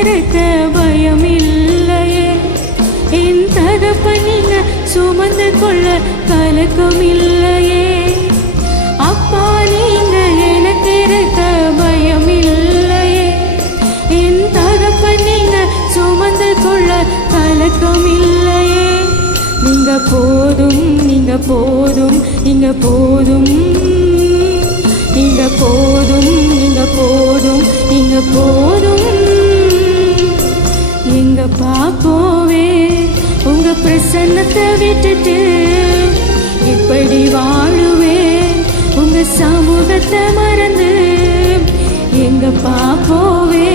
இருக்க பயம் இல்லையே. என் தகப்பன் நீங்க சுமந்து கொள்ள கலக்கம் இல்லையே. அப்பா நீங்க எனக்கு இருக்க பயம் இல்லையே. என் தகப்பன் நீங்க சுமந்து கொள்ள கலக்கம் இல்லையே. நீங்க போதும், நீங்க போதும், நீங்க போதும், நீங்க போதும், நீங்க போதும், நீங்க போதும். எங்க பாப்போவே உங்க பிரசன்னத்தை விட்டுட்டு இப்படி வாழுவேன் உங்க சமூகத்தை மறந்து. எங்க பாப்போவே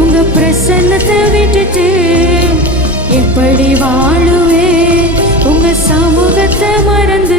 உங்க பிரசன்னத்தை விட்டுட்டு எப்படி வாழுவேன் உங்க சமூகத்தை மறந்து.